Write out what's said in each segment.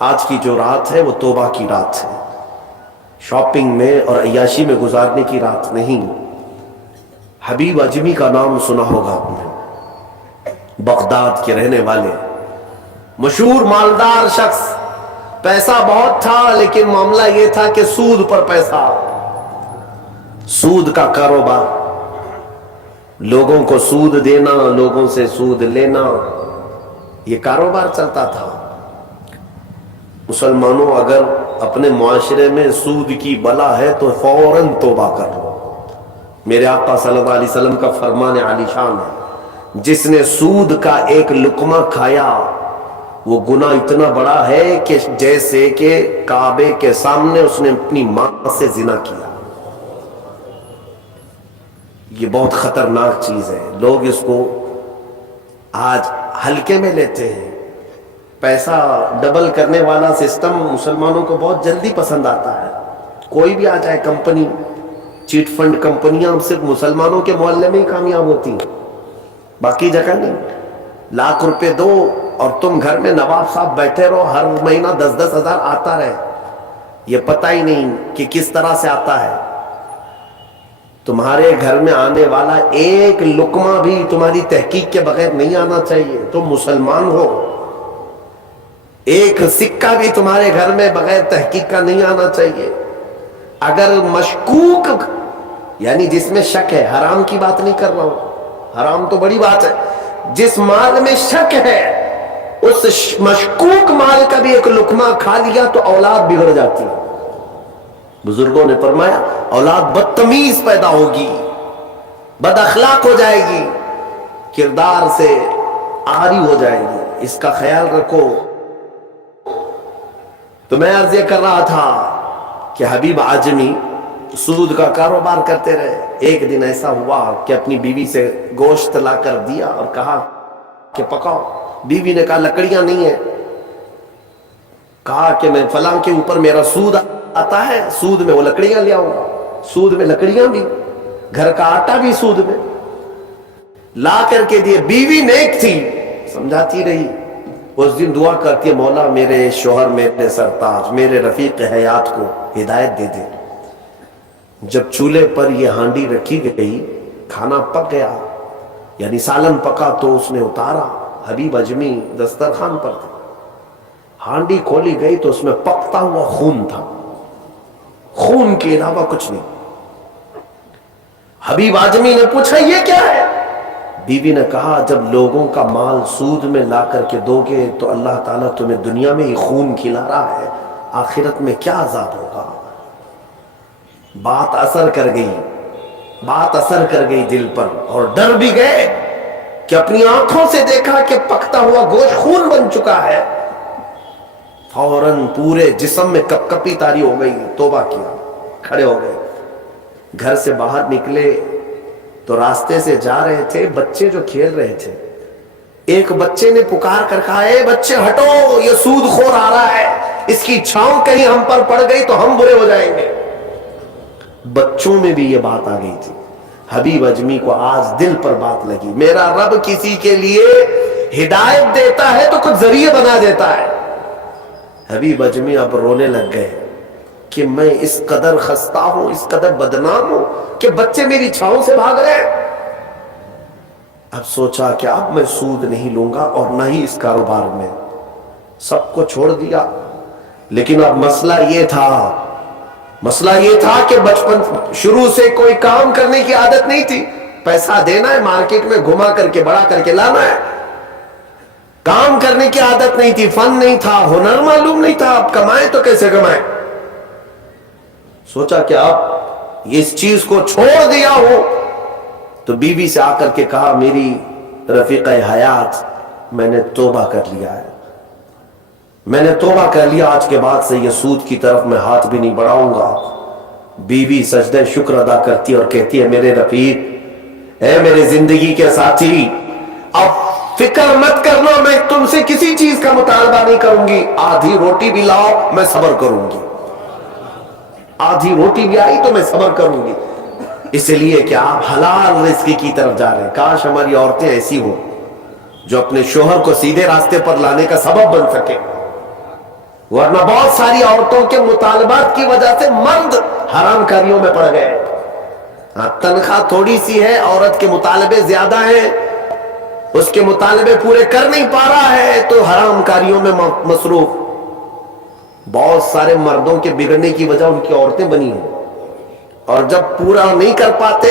آج کی جو رات ہے وہ توبہ کی رات ہے، شاپنگ میں اور عیاشی میں گزارنے کی رات نہیں۔ حبیب اجمی کا نام سنا ہوگا آپ نے، بغداد کے رہنے والے مشہور مالدار شخص، پیسہ بہت تھا لیکن معاملہ یہ تھا کہ سود پر پیسہ، سود کا کاروبار، لوگوں کو سود دینا، لوگوں سے سود لینا، یہ کاروبار چلتا تھا۔ مسلمانوں، اگر اپنے معاشرے میں سود کی بلا ہے تو فوراً توبہ کر لو۔ میرے آقا صلی اللہ علیہ وسلم کا فرمان عالی شان ہے، جس نے سود کا ایک لقمہ کھایا وہ گناہ اتنا بڑا ہے کہ جیسے کہ کعبے کے سامنے اس نے اپنی ماں سے زنا کیا۔ یہ بہت خطرناک چیز ہے، لوگ اس کو آج ہلکے میں لیتے ہیں۔ پیسہ ڈبل کرنے والا سسٹم مسلمانوں کو بہت جلدی پسند آتا ہے، کوئی بھی آ جائے کمپنی، چیٹ فنڈ کمپنیاں صرف مسلمانوں کے محلے میں ہی کامیاب ہوتی ہیں، باقی جگہ نہیں۔ لاکھ روپے دو اور تم گھر میں نواب صاحب بیٹھے رہو، ہر مہینہ 10-10 ہزار آتا رہے، یہ پتہ ہی نہیں کہ کس طرح سے آتا ہے۔ تمہارے گھر میں آنے والا ایک لقمہ بھی تمہاری تحقیق کے بغیر نہیں آنا چاہیے، تم مسلمان ہو۔ ایک سکہ بھی تمہارے گھر میں بغیر تحقیق کا نہیں آنا چاہیے۔ اگر مشکوک، یعنی جس میں شک ہے، حرام کی بات نہیں کر رہا ہوں، حرام تو بڑی بات ہے، جس مال میں شک ہے اس مشکوک مال کا بھی ایک لقمہ کھا لیا تو اولاد بگڑ جاتی ہے۔ بزرگوں نے فرمایا اولاد بدتمیز پیدا ہوگی، بد اخلاق ہو جائے گی، کردار سے عاری ہو جائے گی، اس کا خیال رکھو۔ تو میں عرض یہ کر رہا تھا کہ حبیب اعجمی سود کا کاروبار کرتے رہے۔ ایک دن ایسا ہوا کہ اپنی بیوی سے گوشت لا کر دیا اور کہا کہ پکاؤ۔ بیوی نے کہا لکڑیاں نہیں ہیں، کہا کہ میں فلاں کے اوپر میرا سود آتا ہے، سود میں وہ لکڑیاں لے آؤں گا، سود میں لکڑیاں بھی، گھر کا آٹا بھی سود میں لا کر کے دیے۔ بیوی نیک تھی، سمجھاتی رہی، اس دن دعا کرتی ہے مولا میرے شوہر، میرے سرتاج، میرے رفیق حیات کو ہدایت دے دے۔ جب چولہے پر یہ ہانڈی رکھی گئی، کھانا پک گیا، یعنی سالن پکا، تو اس نے اتارا، حبیب اجمی دسترخوان پر تھا، ہانڈی کھولی گئی تو اس میں پکتا ہوا خون تھا، خون کے علاوہ کچھ نہیں۔ حبیب اعجمی نے پوچھا یہ کیا ہے؟ بیوی نے کہا جب لوگوں کا مال سود میں لا کر کے دو گے تو اللہ تعالیٰ تمہیں دنیا میں ہی خون کھلا رہا ہے، آخرت میں کیا عذاب ہوگا۔ بات اثر کر گئی، بات اثر کر گئی دل پر، اور ڈر بھی گئے کہ اپنی آنکھوں سے دیکھا کہ پکتا ہوا گوشت خون بن چکا ہے۔ فوراً پورے جسم میں کپ کپی طاری ہو گئی، توبہ کیا، کھڑے ہو گئے، گھر سے باہر نکلے تو راستے سے جا رہے تھے، بچے جو کھیل رہے تھے، ایک بچے نے پکار کر کہا اے بچے ہٹو، یہ سود خور آ رہا ہے، اس کی چھاؤں کہیں ہم پر پڑ گئی تو ہم برے ہو جائیں گے۔ بچوں میں بھی یہ بات آ گئی تھی۔ حبیب اجمی کو آج دل پر بات لگی، میرا رب کسی کے لیے ہدایت دیتا ہے تو کچھ ذریعے بنا دیتا ہے۔ حبیب اجمی اب رونے لگ گئے کہ میں اس قدر خستہ ہوں، اس قدر بدنام ہوں کہ بچے میری چھاؤں سے بھاگ رہے ہیں۔ اب سوچا کہ اب میں سود نہیں لوں گا اور نہ ہی اس کاروبار میں، سب کو چھوڑ دیا۔ لیکن اب مسئلہ یہ تھا کہ بچپن شروع سے کوئی کام کرنے کی عادت نہیں تھی، پیسہ دینا ہے، مارکیٹ میں گھما کر کے بڑا کر کے لانا ہے، کام کرنے کی عادت نہیں تھی، فن نہیں تھا، ہنر معلوم نہیں تھا، اب کمائیں تو کیسے کمائیں۔ سوچا کہ اب اس چیز کو چھوڑ دیا ہو، تو بیوی سے آ کر کے کہا میری رفیق حیات، میں نے توبہ کر لیا ہے، میں نے توبہ کر لیا، آج کے بعد سے یہ سود کی طرف میں ہاتھ بھی نہیں بڑھاؤں گا۔ بیوی سجدہ شکر ادا کرتی اور کہتی ہے میرے رفیق، اے میرے زندگی کے ساتھی، اب فکر مت کرنا، میں تم سے کسی چیز کا مطالبہ نہیں کروں گی، آدھی روٹی بھی لاؤ میں صبر کروں گی، آدھی روٹی بھی آئی تو میں صبر کروں گی، اس لیے کہ آپ حلال رزق کی طرف جا رہے ہیں۔ کاش ہماری عورتیں ایسی ہوں جو اپنے شوہر کو سیدھے راستے پر لانے کا سبب بن سکے۔ ورنہ بہت ساری عورتوں کے مطالبات کی وجہ سے مرد حرام کاریوں میں پڑ گئے. تنخواہ تھوڑی سی ہے، عورت کے مطالبے زیادہ ہیں، اس کے مطالبے پورے کر نہیں پا رہا ہے تو حرام کاریوں میں مصروف. بہت سارے مردوں کے بگڑنے کی وجہ ان کی عورتیں بنی ہیں، اور جب پورا نہیں کر پاتے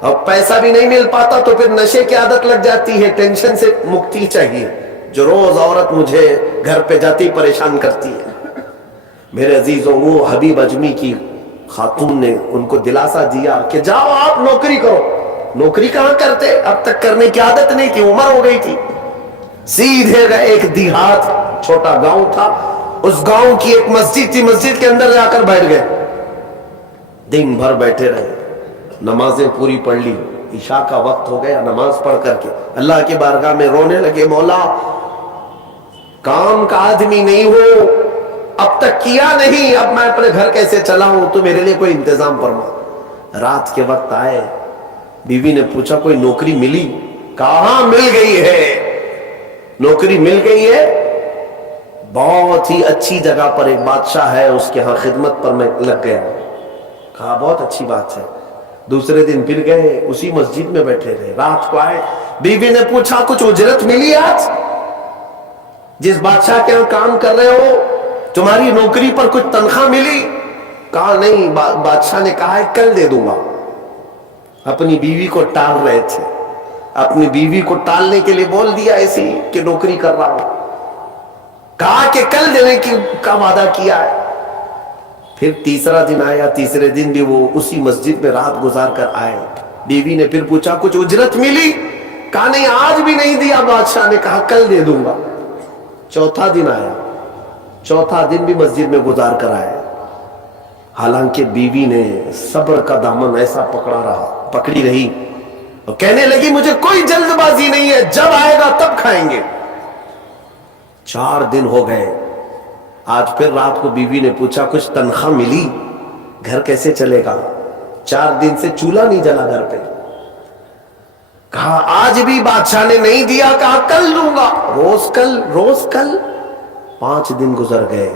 اور پیسہ بھی نہیں مل پاتا تو پھر نشے کی عادت لگ جاتی ہے. ٹینشن سے مکتی چاہیے. جو روز عورت مجھے گھر پہ جاتی پریشان کرتی ہے، میرے عزیزوں، وہ حبیب اجمی کی خاتون نے ان کو دلاسا دیا کہ جاؤ آپ نوکری کرو. نوکری کہاں کرتے؟ اب تک کرنے کی عادت نہیں تھی، عمر ہو گئی تھی. سیدھے گئے ایک دیہات چھوٹا گاؤں تھا، اس گاؤں کی ایک مسجد تھی، مسجد کے اندر جا کر بیٹھ گئے. دن بھر بیٹھے رہے، نمازیں پوری پڑھ لی. عشاء کا وقت ہو گیا، نماز پڑھ کر کے اللہ کی بارگاہ میں رونے لگے، مولا کام کا آدمی نہیں ہو، اب تک کیا نہیں، اب میں اپنے گھر کیسے چلا ہوں، تو میرے لیے کوئی انتظام فرما. رات کے وقت آئے، بیوی نے پوچھا کوئی نوکری ملی؟ کہاں مل گئی ہے، نوکری مل گئی ہے، بہت ہی اچھی جگہ پر ایک بادشاہ ہے، اس کے ہاں خدمت پر میں لگ گیا. کہا بہت اچھی بات ہے. دوسرے دن پھر گئے، اسی مسجد میں بیٹھے رہے. رات کو آئے، بیوی نے پوچھا کچھ اجرت ملی آج؟ جس بادشاہ کے یہاں کام کر رہے ہو تمہاری نوکری پر کچھ تنخواہ ملی؟ کہا نہیں. بادشاہ نے کہا ہے کل دے دوں گا. اپنی بیوی کو ٹال رہے تھے، اپنی بیوی کو ٹالنے کے لیے بول دیا ایسی کہ نوکری کر رہا ہوں. کہا کہ کل دینے کا وعدہ کیا ہے. پھر تیسرا دن آیا، تیسرے دن بھی وہ اسی مسجد میں رات گزار کر آئے. بیوی نے پھر پوچھا کچھ اجرت ملی؟ کہا نہیں آج بھی نہیں دیا. بادشاہ نے کہا کل دے دوں گا. چوتھا دن آیا، چوتھا دن بھی مسجد میں گزار کر آئے. حالانکہ بیوی نے صبر کا دامن ایسا پکڑی رہی اور کہنے لگی مجھے کوئی جلد بازی نہیں ہے، جب آئے گا تب کھائیں گے. 4 دن ہو گئے. آج پھر رات کو بیوی نے پوچھا کچھ تنخواہ ملی؟ گھر کیسے چلے گا؟ 4 دن سے چولہا نہیں جلا گھر پہ. کہا آج بھی بادشاہ نے نہیں دیا. کہا کل دوں گا. روز کل، روز کل. 5 دن گزر گئے.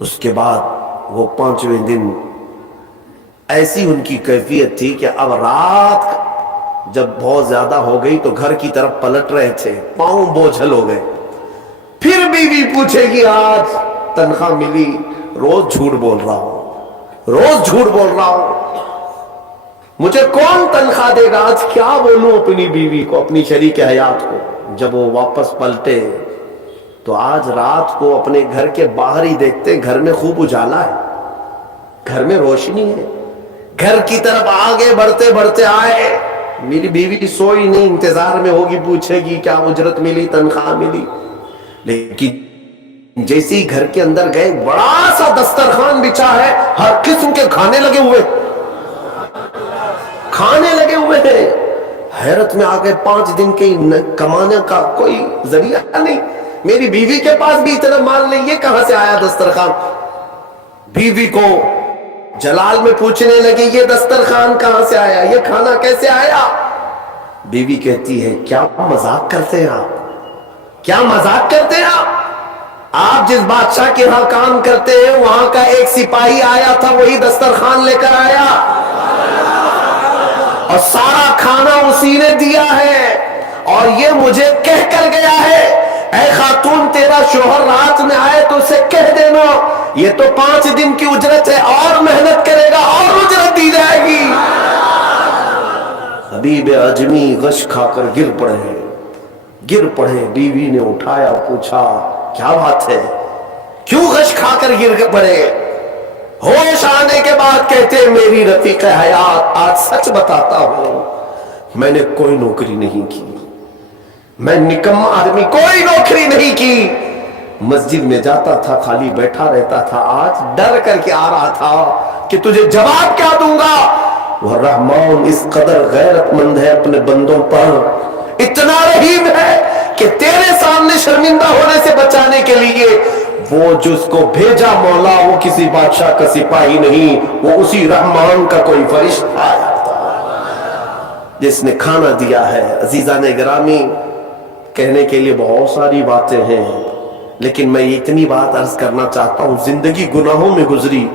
اس کے بعد وہ 5ویں دن ایسی ان کی کیفیت تھی کہ اب رات جب بہت زیادہ ہو گئی تو گھر کی طرف پلٹ رہے تھے، پاؤں بوجھل ہو گئے. پھر بیوی پوچھے گی آج تنخواہ ملی؟ روز جھوٹ بول رہا ہوں، روز جھوٹ بول رہا ہوں، مجھے کون تنخواہ دے گا؟ آج کیا بولوں اپنی بیوی کو، اپنی شریک حیات کو. جب وہ واپس پلٹے تو آج رات کو اپنے گھر کے باہر ہی دیکھتے گھر میں خوب اجالا ہے، گھر میں روشنی ہے. گھر کی طرف آگے بڑھتے بڑھتے آئے. میری بیوی سوئی نہیں، انتظار میں ہوگی، پوچھے گی کیا اجرت ملی، تنخواہ ملی. لیکن جیسے ہی گھر کے اندر گئے، بڑا سا دسترخوان بچھا ہے، ہر قسم کے کھانے لگے ہوئے، کھانے لگے ہوئے ہیں. حیرت میں آ گئے. 5 دن کے کمانے کا کوئی ذریعہ نہیں، میری بیوی کے پاس بھی اتنا مال نہیں، یہ کہاں سے آیا دسترخوان؟ بیوی کو جلال میں پوچھنے لگے یہ دسترخوان کہاں سے آیا، یہ کھانا کیسے آیا؟ بیوی کہتی ہے کیا مذاق کرتے ہیں آپ، کیا مذاق کرتے ہیں آپ جس بادشاہ کے ہاں کام کرتے ہیں وہاں کا ایک سپاہی آیا تھا، وہی دسترخوان لے کر آیا اور سارا کھانا اسی نے دیا ہے، اور یہ مجھے کہہ کر گیا ہے اے خاتون تیرا شوہر رات میں آئے تو اسے کہہ دینا یہ تو 5 دن کی اجرت ہے، اور محنت کرے گا اور اجرت دی جائے گی. حبیب اجمی غش کھا کر گر پڑے. بیوی نے اٹھایا، پوچھا کیا بات ہے، کیوں غش کھا کر گر پڑے؟ ہوش آنے کے بعد کہتے میری رفیق حیات آج سچ بتاتا ہوں، میں نے کوئی نوکری نہیں کی، میں نکما آدمی، کوئی نوکری نہیں کی. مسجد میں جاتا تھا خالی بیٹھا رہتا تھا، آج ڈر کر کے آ رہا تھا کہ تجھے جواب کیا دوں گا. وہ رحمان اس قدر غیرت مند ہے اپنے بندوں پر، اتنا رحیم ہے کہ تیرے سامنے شرمندہ ہونے سے بچانے کے لیے وہ جس کو بھیجا مولا وہ کسی بادشاہ کا سپاہی نہیں، وہ اسی رحمان کا کوئی فرشتہ آیا جس نے کھانا دیا ہے. عزیزان گرامی، کہنے کے لیے بہت ساری باتیں ہیں، لیکن میں اتنی بات عرض کرنا چاہتا ہوں، زندگی گناہوں میں گزری،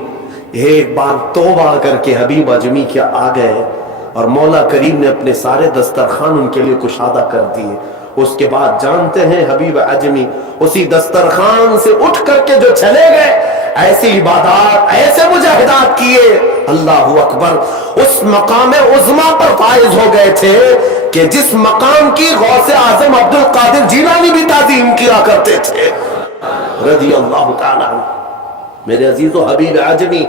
ایک بار توبہ کر کے حبیب اجمی کیا آ گئے اور مولا کریم نے اپنے سارے دسترخوان ان کے لیے کشادہ کر دیے۔ اس کے بعد جانتے ہیں حبیب اجمی اسی دسترخوان سے اٹھ کر کے جو چلے گئے، ایسی عبادات، ایسے مجاہدات کیے، اللہ اکبر، اس مقام عظما پر فائز ہو گئے تھے کہ جس مقام کی غوث اعظم عبد القادر جیلانی بھی تعظیم کیا کرتے تھے رضی اللہ تعالی عنہ۔ میرے عزیز و حبیب اعجمی